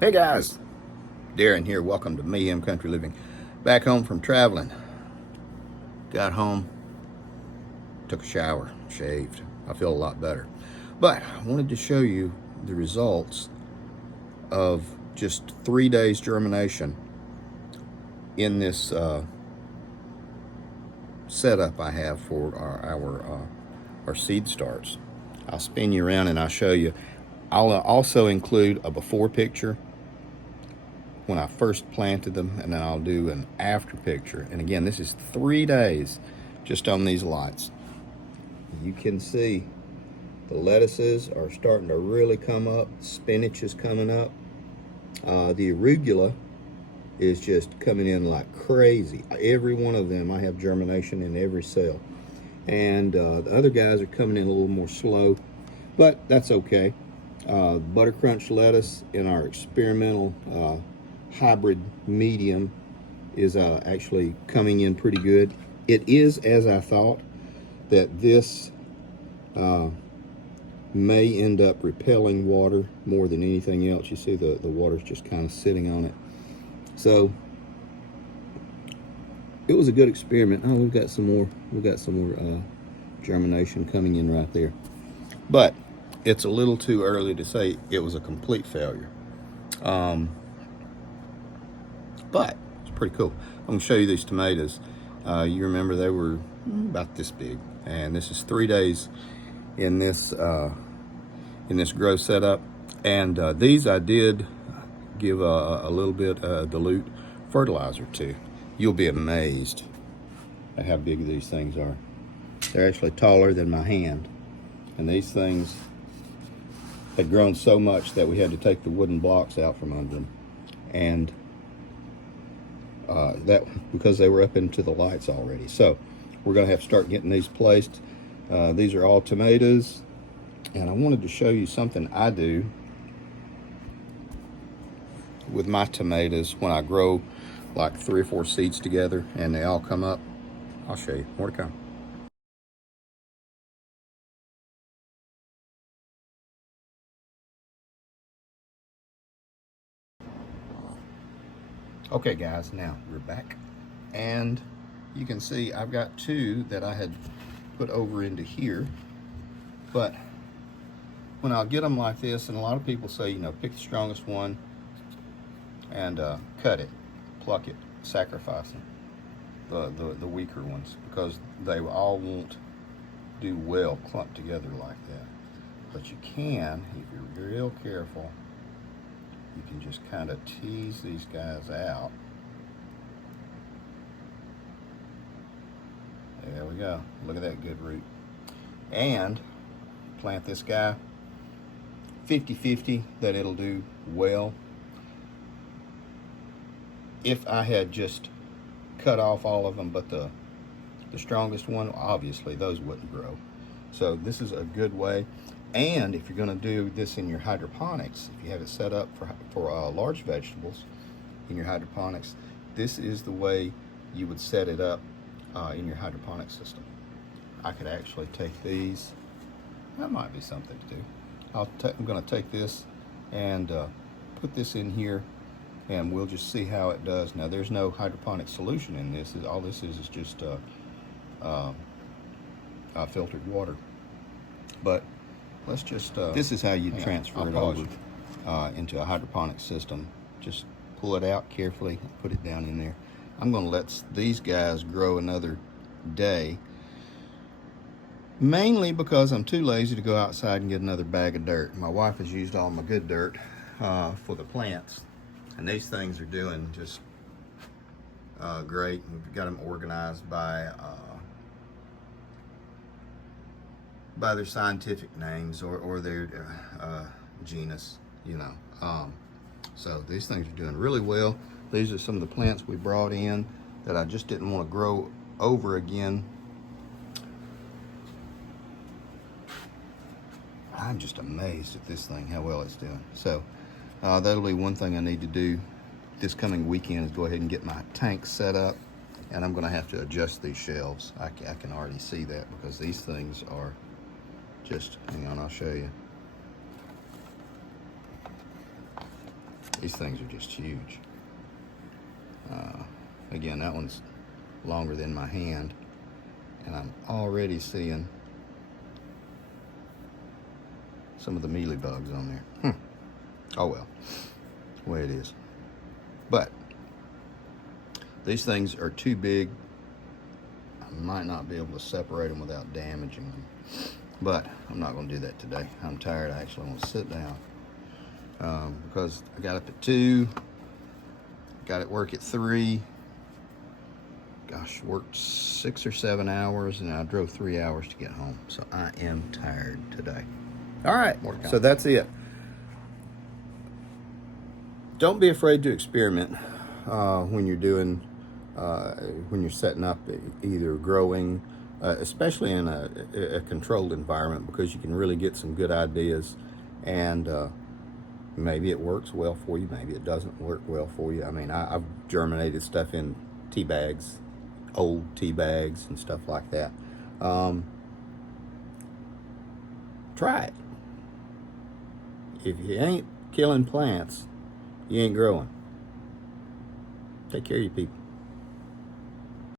Hey guys, Darren here. Welcome to Mayhem Country Living. Back home from traveling. Got home, took a shower, shaved. I feel a lot better. But I wanted to show you the results of just 3 days germination in this setup I have for our seed starts. I'll spin you around and I'll show you. I'll also include a before picture when I first planted them, and then I'll do an after picture. And again, this is 3 days just on these lights. You can see the lettuces are starting to really come up. Spinach is coming up. The arugula is just coming in like crazy. Every one of them, I have germination in every cell. And the other guys are coming in a little more slow, but that's okay. Butter crunch lettuce in our experimental hybrid medium is actually coming in pretty good. It is, as I thought, that this may end up repelling water more than anything else. You see the water's just kind of sitting on it. So it was a good experiment. Oh, we've got some more germination coming in right there. But it's a little too early to say it was a complete failure. But it's pretty cool. I'm going to show you these tomatoes. You remember they were about this big, and this is 3 days in this grow setup. And these I did give a little bit dilute fertilizer to. You'll be amazed at how big these things are. They're actually taller than my hand, and these things had grown so much that we had to take the wooden blocks out from under them, and that because they were up into the lights already. So we're going to have to start getting these placed. These are all tomatoes, and I wanted to show you something I do with my tomatoes when I grow like 3 or 4 seeds together and they all come up. I'll show you. More to come. Okay guys, now we're back, and you can see I've got 2 that I had put over into here. But when I'll get them like this, and a lot of people say, you know, pick the strongest one and cut it, pluck it, sacrifice them, the weaker ones, because they all won't do well clumped together like that. But you can, if you're real careful, you can just kind of tease these guys out. There we go. Look at that good root. And plant this guy 50-50 that it'll do well. If I had just cut off all of them but the strongest one, obviously those wouldn't grow. So this is a good way. And if you're going to do this in your hydroponics, if you have it set up for large vegetables in your hydroponics, this is the way you would set it up in your hydroponic system. I could actually take these. That might be something to do. I'm going to take this and put this in here, and we'll just see how it does. Now, there's no hydroponic solution in this. All this is just filtered water. But let's just, this is how you transfer it over into a hydroponic system. Just pull it out carefully, put it down in there. I'm going to let these guys grow another day, mainly because I'm too lazy to go outside and get another bag of dirt. My wife has used all my good dirt for the plants, and these things are doing just great. We've got them organized by their scientific names or their genus, you know. So these things are doing really well. These are some of the plants we brought in that I just didn't want to grow over again. I'm just amazed at this thing, how well it's doing. So that'll be one thing I need to do this coming weekend, is go ahead and get my tank set up. And I'm going to have to adjust these shelves. I can already see that, because these things are just, hang on, I'll show you. These things are just huge. Again, that one's longer than my hand, and I'm already seeing some of the mealybugs on there. Oh well, the way it is. But these things are too big. I might not be able to separate them without damaging them, but I'm not going to do that today. I'm tired. I actually want to sit down because I got up at 2, got at work at 3. Gosh, worked 6 or 7 hours, and I drove 3 hours to get home. So I am tired today. All right, so that's it. Don't be afraid to experiment when you're doing, when you're setting up either growing, especially in a controlled environment, because you can really get some good ideas, and maybe it works well for you, maybe it doesn't work well for you. I mean, I've germinated stuff in tea bags, old tea bags and stuff like that. Try it. If you ain't killing plants, you ain't growing. Take care of you people.